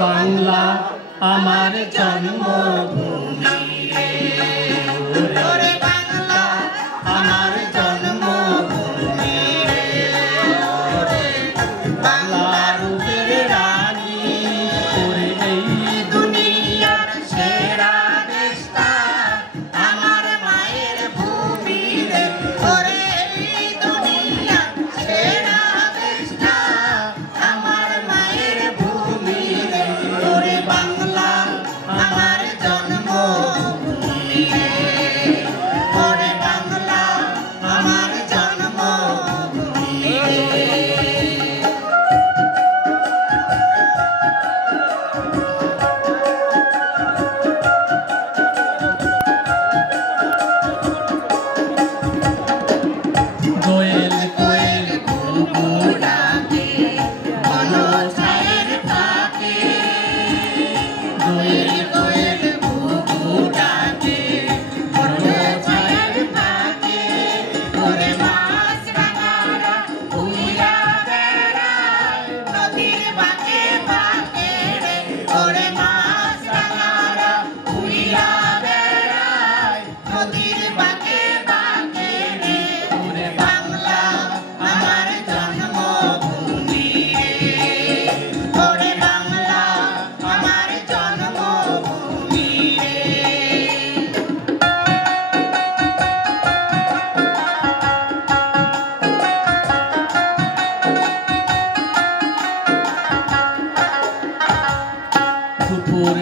বাংলা আমার জন্মভূমি ওরে বাংলা আমার জন্মভূমি ওরে বাংলার রূপের রানী ওরে এই দুনিয়ার সেরা দেশটা আমার মায়ের ভূমি রে ওরে এই দুনিয়ার সেরা দেশটা আমার মায়ের ভূমি রে ওরে বাংলা আমার জন্মভূমি রে ওরে বাংলা আমার জন্মভূমি রে কোয়েল কোয়েল ঘুঘু ডাকে বন ছায়ের ফাঁকে কোয়েল কোয়েল ঘুঘু ডাকে বন ছায়ের ফাঁকে ওরে মাছ রাঙারা উইরা বেড়ায় নদীর বাঁকে বাঁকে রে ওরে মাছ রাঙারা উইরা বেড়ায় নদীর বাঁকে বাঁকে রে ওরে বাংলা আমার জন্মভূমি রে ওরে বাংলা আমার জন্মভূমি রে দুপুর